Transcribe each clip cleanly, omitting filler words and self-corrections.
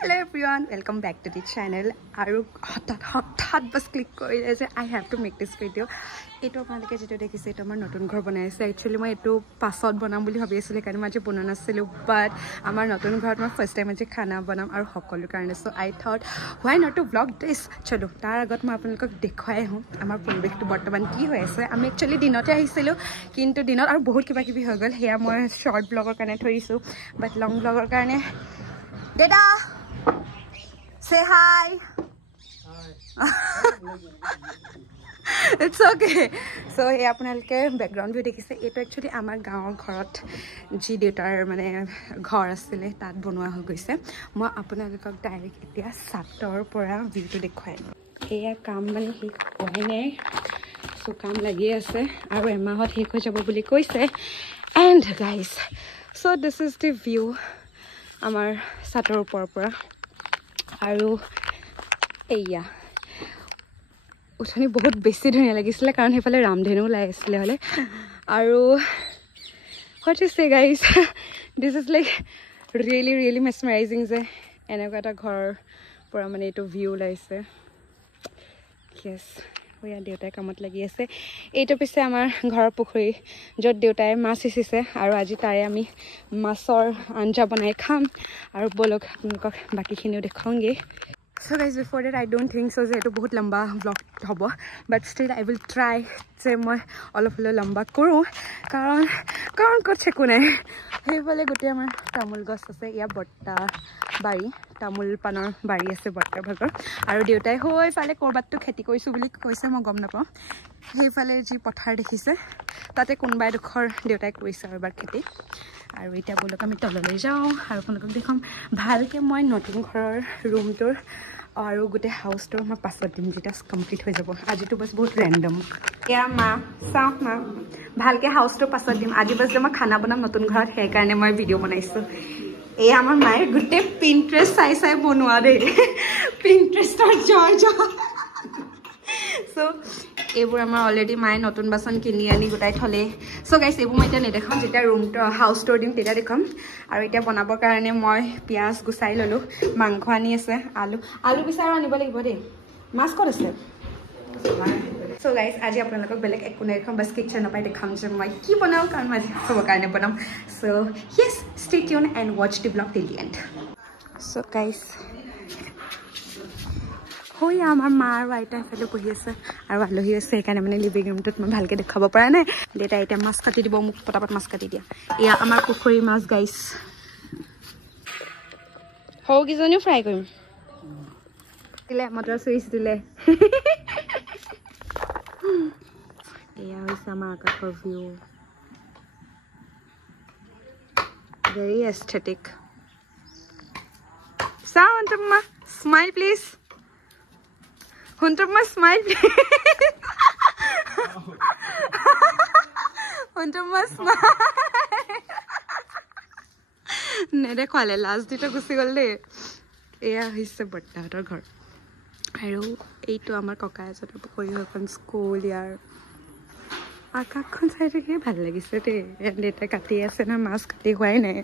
Hello everyone, welcome back to the channel. Aru hot bus click kori ase I have to make this video. Eto apnalike jeto dekhise eto amar notun ghor banai ase. Actually moi eto pasot banam boli bhabi asile kane maje bana nasilo, but amar notun ghorot moi first time aje khana banam aru hokolu karone, so I thought why not to vlog this. Chalo tar agot moi apnalok dekhwai hu amar poribek to bortoman ki hoy ase. Ami actually dinote ahisilo kintu dinot aru bahut kiba kibi hoy gol. Heya moi short vlogor kane thorisu, but long vlogor karone Dada, say hi. Hi. It's okay. So here apnalke background view dekhise. Eto actually amar gaon ghorot ji deutar mane ghor asile tat bonwa hoi goise. Moi apnalok direct etia sator pora view to dekhwai. Eya kam mane hi hoy nei. So kam lagi ase aru emahot hi hoi jabo boli koise. And guys, so this is the view amar sator pora aru eya uthani bahut beshi dhuniya lagisile karon hefale ramdhenu lai asile hole aru what to say guys, this is like really mesmerizing je enaka ta ghor pora mane eto view laise. Yes, oya deutai kamot lagi ase. Eto pise amar ghor pukhuri jot deutai mas hisise aru aji tare ami masor anja banai kham aru bolok apnalok baki khiniu dekhaunge. So guys, before that I don't think so that bahut lamba vlog hobo, but still I will try je moi all of lo lamba koru karon koche kunai he bole gote amar tamul gos ase ya botta bari tamul panor bari ase botta bhagor aru deutai hoi fale korbat to kheti koisu boli koise mo gom na pa he fale ji pothar dekhise tate kunbai dokhor deutai koise abar kheti aru eta bolok ami tolole jao aru konok dekham bhalke moi notun ghoror room tour aru gote house tour ma pasot din jeta complete hoi jabo. Aji to bas bahut random ya ma saaf ma bhalke house tour pasot dim aji bas jama khana banam notun ghorot he karone moi video banaisu. এই আমার মায়ের গুটে Pinterest চাই বনোৱা দে পিন্টাৰেস্টৰ জয় so এইবোৰ আমাৰ already মায়ে নতুন বাসন কিনি আনি গোটাই থলে. সো গাইস এইবোৰ মই এটা নেদেখাম, যেতিয়া ৰুম হাউস টুৰ দিম তেতিয়া দেখাম. আৰু এতিয়া বনাবৰ কাৰণে মই পিয়াজ গুছাই ললো, মাংস আনি আছে, আলু বিচাৰ আনিব লাগিব দেই. মাছ ক'ত আছে? So guys, আজি আপোনালোকক বেলেগ একো নেদেখাম, বাস কিচেনৰ পৰাই দেখাম যে মই কি বনাও, কাৰণ মই আজি সবৰ কাৰণে বনাম. So yes, stay tuned and watch the vlog till the end. So guys, হই আমাৰ মা আৰু আইতা এফালে বহি আছে আৰু আলহী আছে, সেইকাৰণে মানে লিভিং ৰুমটোত মই ভালকে দেখাব পৰা নাই. দেউতা এতিয়া মাছ কাটি দিব, মোক পটাপট মাছ কাটি দিয়া. এয়া আমাৰ পুখুৰী মাছ গাইছ, সৰু কিজনীও ফ্ৰাই কৰিম দিলে, মটৰ চুইচ দিলে. এয়া হৈছে আমাৰ আকাশৰ view, very aesthetic. Huntumma, smile please. Huntumma, smile please. Huntumma, smile. Nere khale last dita gusi gol de. Eya hisse botta hator ghor. Aru eitu amar kaka ejoner pokori hokon school yar. আকাশখন চাই থাকি ভাল লাগিছে দে. দেউতা কাটি আছে না, মাছ কাটি হোৱাই নাই.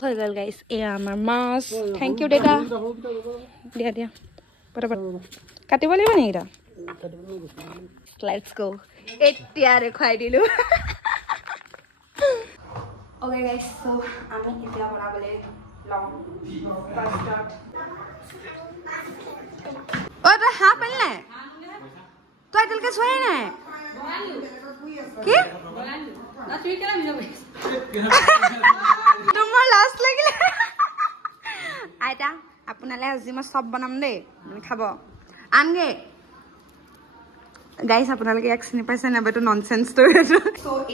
হৈ গ'ল গাইছ, এয়া আমাৰ মাছ. থেংক ইউ দেউতা, দিয়া দিয়া পটাপট কাটিব লাগিব নেকি? এটা লেটছ গো, এতিয়া দেখুৱাই দিলো. অ'কে গাইছ, চ' আমি এতিয়া বনাবলৈ লওঁ. ফাৰ্ষ্টত অ' তই হাঁহ পালি নাই? তই এতিয়ালৈকে চোৱাই নাই কি? তোমাৰ লাজ লাগিলে? আইতা আপোনালৈ আজি মই চব বনাম দেই, খাব আনগে. গাইছ আপোনালোকে এক চিনি পাইছে নাই? এইটো ননচেন্স টো. চ'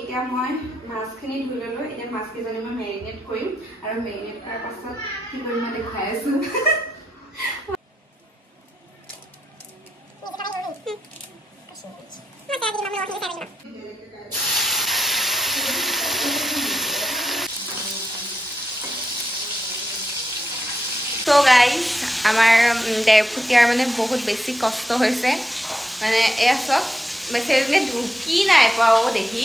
এতিয়া মই মাছখিনি ধুই ল'লো. এতিয়া মাছকেইজনী মই মেৰিনেট কৰিম, আৰু মেৰিনেট কৰাৰ পাছত কি কৰিম মই দেখাই আছো. So guys, আমাৰ ডেৰফুটিয়াৰ মানে বহুত বেছি কষ্ট হৈছে, মানে এয়া চব মেছেজনে ঢুকি নাই পাও দেখি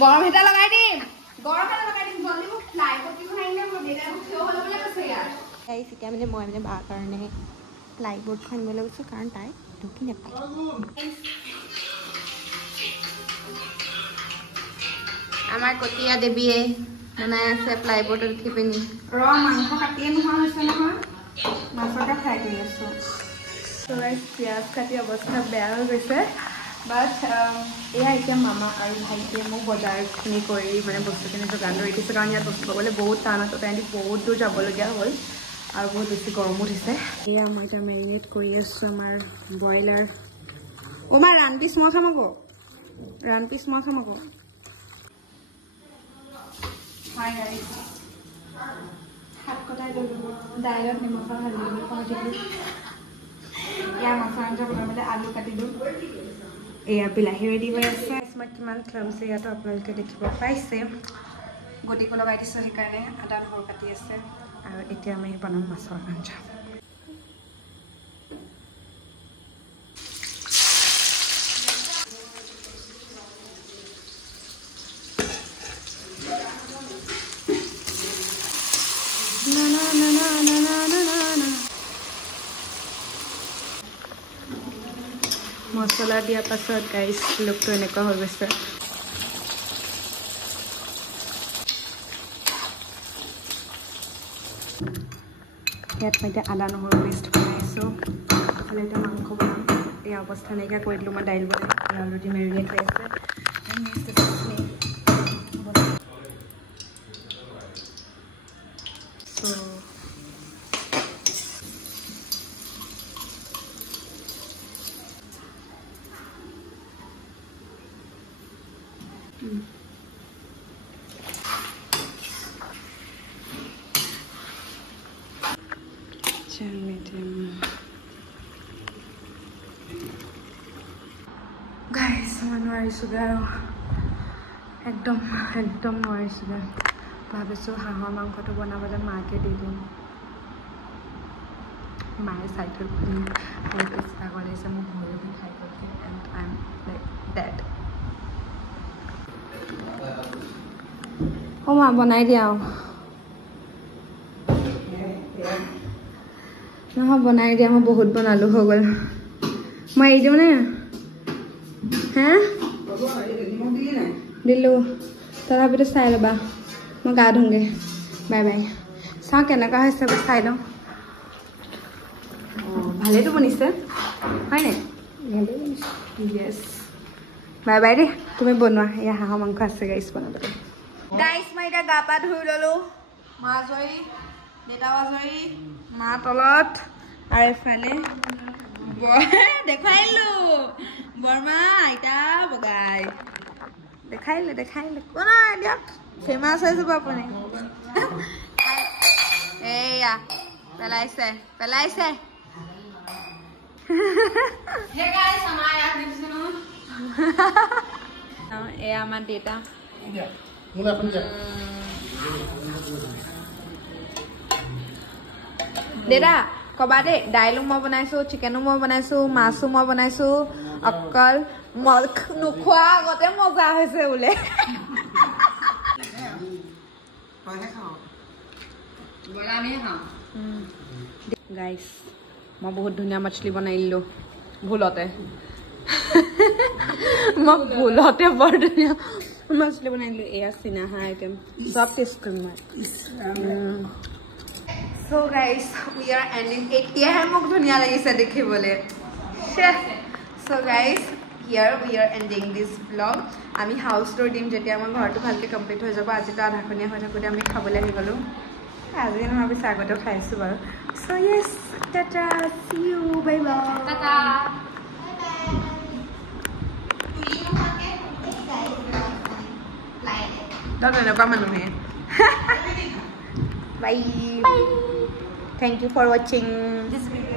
গৰম হিটা লগাই দিম, গাইছ এতিয়া মানে মই মানে বাৰ কাৰণে প্লাইবোৰ্ডখন আনিবলৈ গৈছোঁ কাৰণ তাই ঢুকি নাপায় আমাৰ কটীয়া দেৱীয়ে বনাই আছে প্লাইবোৰ্ডত উঠি পিনি মাংস কাটিয়ে নোহোৱা হৈছে নহয় মাছকে ফ্ৰাই কৰি আছোঁ পিঁয়াজ কাটি অৱস্থা বেয়া হৈ গৈছে বাট এয়া এতিয়া মামা আৰু ভাইটিয়ে মোক বজাৰখিনি কৰি মানে বস্তুখিনি যোগান ধৰি দিছে কাৰণ ইয়াত বস্তু পাবলৈ বহুত টান আছে তাহাঁতি বহুত দূৰ যাবলগীয়া হ'ল আৰু বহুত বেছি গৰমো উঠিছে এয়া মই এতিয়া মেৰিনেট কৰি আছোঁ আমাৰ ব্ৰইলাৰ মা ৰান পিচ মই খাম আকৌ শাক কটাই লৈ ল'ব দাইলত নিমখ হালধি দিলোঁ ইয়াৰ মাছৰ আঞ্জা বনাবলৈ আলু কাটিলোঁ এয়া বিলাহী ৰেডি হৈ আছে মই কিমান ক্লামছে ইয়াতো আপোনালোকে দেখিব পাইছে গতিকে লগাই দিছোঁ সেইকাৰণে আদা নহৰু কাটি আছে আৰু এতিয়া আমি বনাম মাছৰ আঞ্জা মছলা দিয়াৰ পাছত গাইছ লুকটো এনেকুৱা হৈ গৈছে ইয়াত মই এতিয়া আদা নহৰু পেষ্ট বনাইছোঁ খালি এতিয়া মাংস বনাম এই অৱস্থা নাইকিয়া কৰি দিলোঁ মই দাইল বনাই অলৰেডি মেৰিনেট হৈ আছে গাইছ মই নোৱাৰিছোগৈ আৰু একদম নোৱাৰিছোগৈ ভাবিছোঁ হাঁহৰ মাংসটো বনাবলৈ মাকে দি দিম মায়ে চাইকেল খুলি বহুত ইচ্ছা কৰিছে মোক ভৰি খাই গ'লগৈ and I am like dead মা বনাই দিয়া নহয় বনাই দিয়া মই বহুত বনালোঁ হৈ গ'ল মই এৰি দিওঁ নে হা দিলোঁ তথাপিতো চাই ল'বা মই গা ধুওঁগৈ বাই বাই চাওঁ কেনেকুৱা হৈছে চাই লওঁ অঁ ভালেইতো বনিছে হয়নে য়েছ বাই বাই দেই তুমি বনোৱা এয়া হাঁহৰ মাংস আছে গাইছ বনাবলৈ গাইছ মই এতিয়া গা পা ধুই ল'লোঁ মা আজৰি দেউতাও আজৰি মা তলত আৰু এফালে দেখাইলো বৰমা আইতা বগাই দেখাইলে কোন দিয়ক ফেমাছ হৈ যাব আপুনি এয়া পেলাইছে এয়া আমাৰ দেউতা দেউতা কবা দেই দাইলো মই বনাইছোঁ চিকেনো মই বনাইছোঁ মাছো মই বনাইছোঁ অকল নোখোৱা আগতে মজা হৈছে বোলে গাইছ মই বহুত ধুনীয়া মাছলি বনাই দিলোঁ ভুলতে বৰ ধুনীয়া মাছলি বনাই দিলোঁ এয়া চীনা হাঁহ আইটেম চব টেষ্ট কৰিম মই So guys, we are ending it. Yeah, mok dhuniya lagise dekhibole. So guys, here we are ending this vlog. Ami house tour dim jetia amar ghor to bhalke complete hoy jabo aji ta adha khoniya hoy thakote ami khabole ahi golu. Aji na abi sagoto khaisu baru. So yes, tata, see you, bye bye. Tata. Don't know come on here. Bye. Bye. Thank you for watching this video.